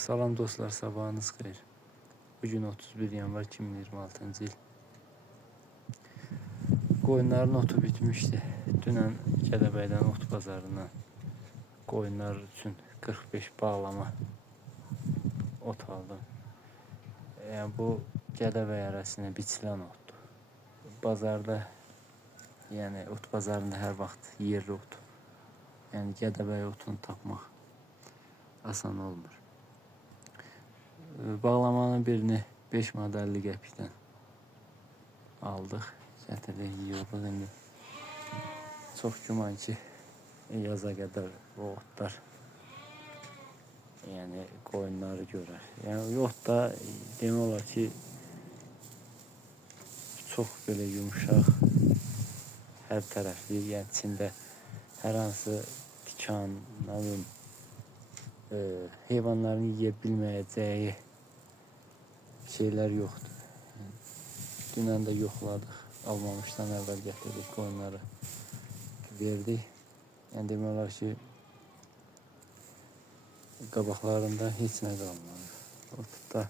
Salam dostlar, sabahınız xeyir. Bugün 31 yanvar 2026-cı il. Qoyunların otu bitmişdi. Dünən Gədəbəydən ot bazarından qoyunlar üçün 45 bağlama ot aldım. Yəni bu Gədəbəy ərazisinə biçilən otdur. Bazarda, yəni ot bazarında hər vaxt yerli ot. Yəni Gədəbəy otunu tapmaq asan olmur. Bağlamanın birini 5 manat 50 qəpikdən aldıq. Gətirdik, yiyorduk. İndi çox güman ki, yaza qədər bu otlar yəni qoyunları görər. Yəni ot da demək olar ki, çox belə yumuşaq, hər tərəfli, yəni içində hər hansı tikan, nə bilim, heyvanların yeyə bilməyəcəyi şeylər yoxdur. Dünən də yoxladıq. Almamışdan əvvəl gətirdik, qoyunları verdik. Yəni demək olar ki, qabaqlarında heç nə qalmadı. Otda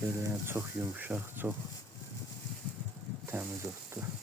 belə yəni çox yumuşaq, çox təmiz otdur.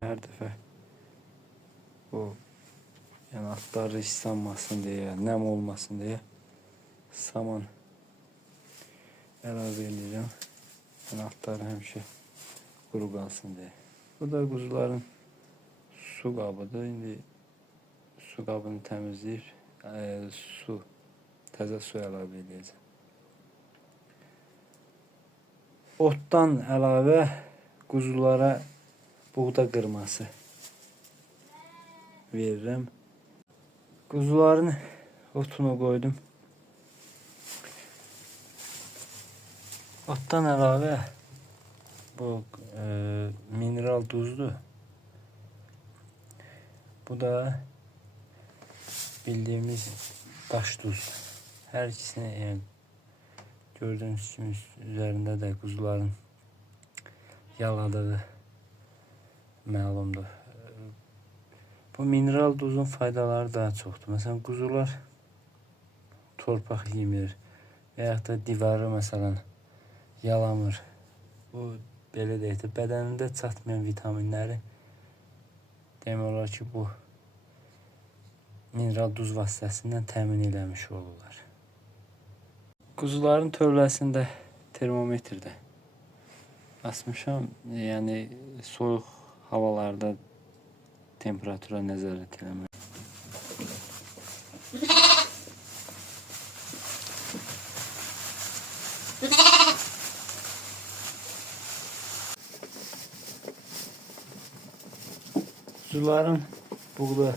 Hər dəfə bu yəni atları islanmasın deyə, nəm olmasın deyə saman əlavə edirəm. Yəni atlar həmişə quru qalsın deyə. Bu da quzuların su qabıdır. İndi su qabını təmizləyib təzə su əlavə edəcəm. Otdan əlavə quzulara buğda qırması verirəm. Quzuların otunu qoydum. Otdan əlavə bu mineral duzdur. Bu da bildiğimiz daş duz. Hər ikisini yəni, gördüğünüz kimi üzərində də quzuların yaladığı məlumdur. Bu mineral duzun faydaları daha çoxdur. Məsələn, quzular torpaq yemir və yaxud da divarı məsələn yalamır. Bu belə deyək də bədənində çatmayan vitaminləri demək olar ki, bu mineral duz vasitəsindən təmin eləmiş olurlar. Quzuların tövləsində termometrdə asmışam. Yəni soyuq havalarda temperatura nəzarət eləmək. Quzuların buğda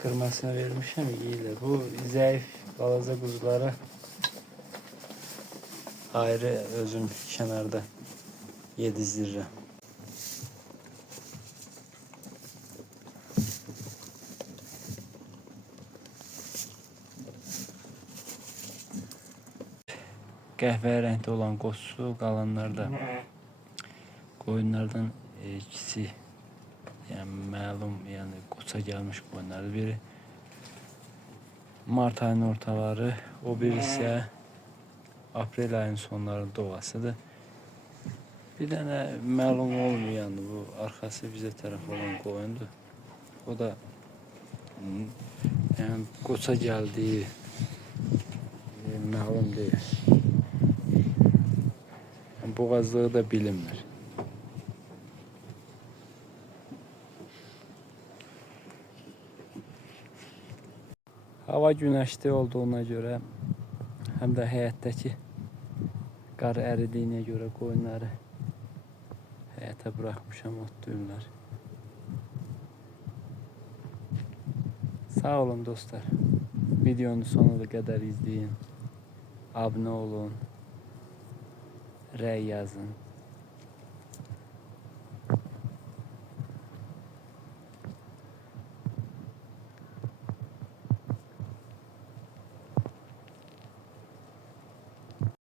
qırmasına vermişəm, yeyirlər. Bu zəif balaca quzulara ayrı özüm kənarda yedizdirirəm. Qəhvə rəngdə olan qoçu, qalanlar da qoyunlardan kiçik, yəni məlum, yəni qoça gəlmiş qoyunlardır. Biri mart ayının ortaları, o biri isə aprel ayının sonlarında doğasıdır. Bir dənə məlum olmayan bu arxası bizə tərəf olan qoyundur. O da yəni qoça gəldiyi məlum deyil. Boğazlığı da bilinmir. Hava günəşli olduğuna görə, həm də həyətdəki qar əridiyinə görə qoyunları həyətə buraxmışam, otlayırlar. Sağ olun dostlar. Videonu sonuna qədər izləyin. Abunə olun. Rəy yazın.